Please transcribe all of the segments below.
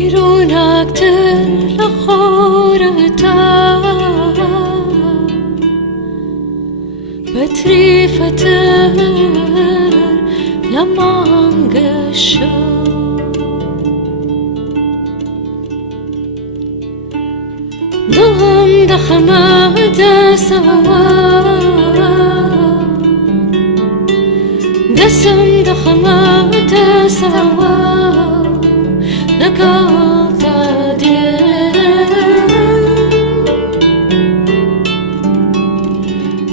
حيروناكتر لخورتا بتريفتر لما انقشو ضهم دخما دسوا دسم دخما دسوا نقلت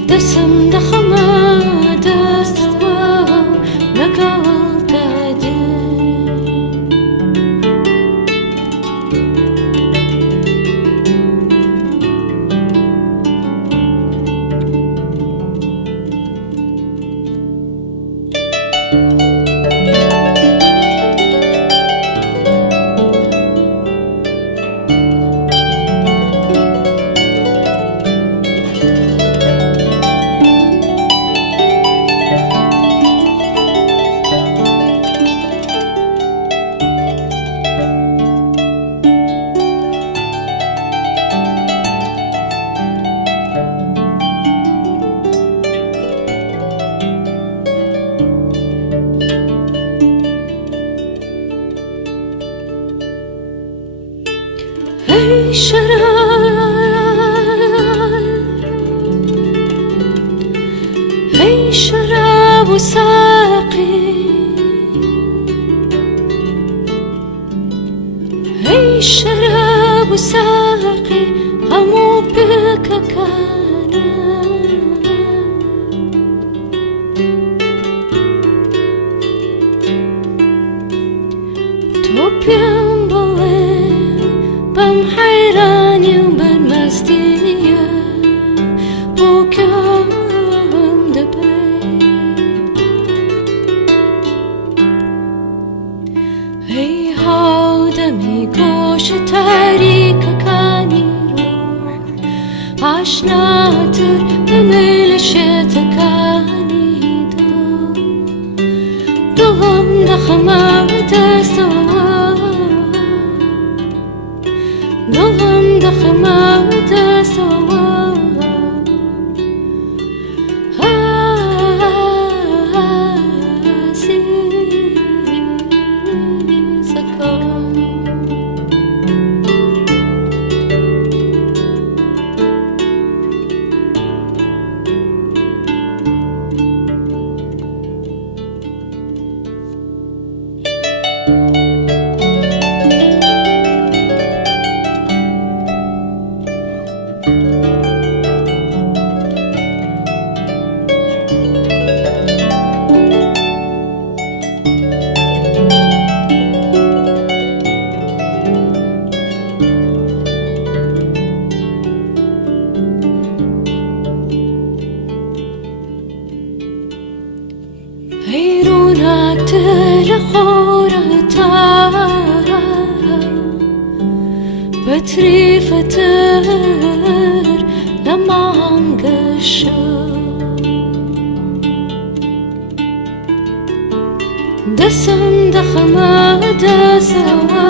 دسم دخما دسوا نقلت هي شراب ساقي هي شراب ساقي همو بك كان توبيان بوي بم حيراني وبن مستية بوكام دبي هي هاودمي قوش تاريك كاني روح عشناتر بميل شتكاني دلهم دخما تستوى دلهم دخما تستوى حيرونك تلخورتا بتريفتر لما انقشو دسم دخما دسوا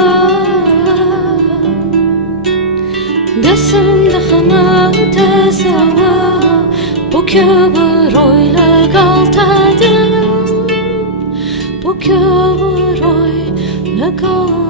دسم دخما دسوا بكبروي لقلت دم بكبروي لقلت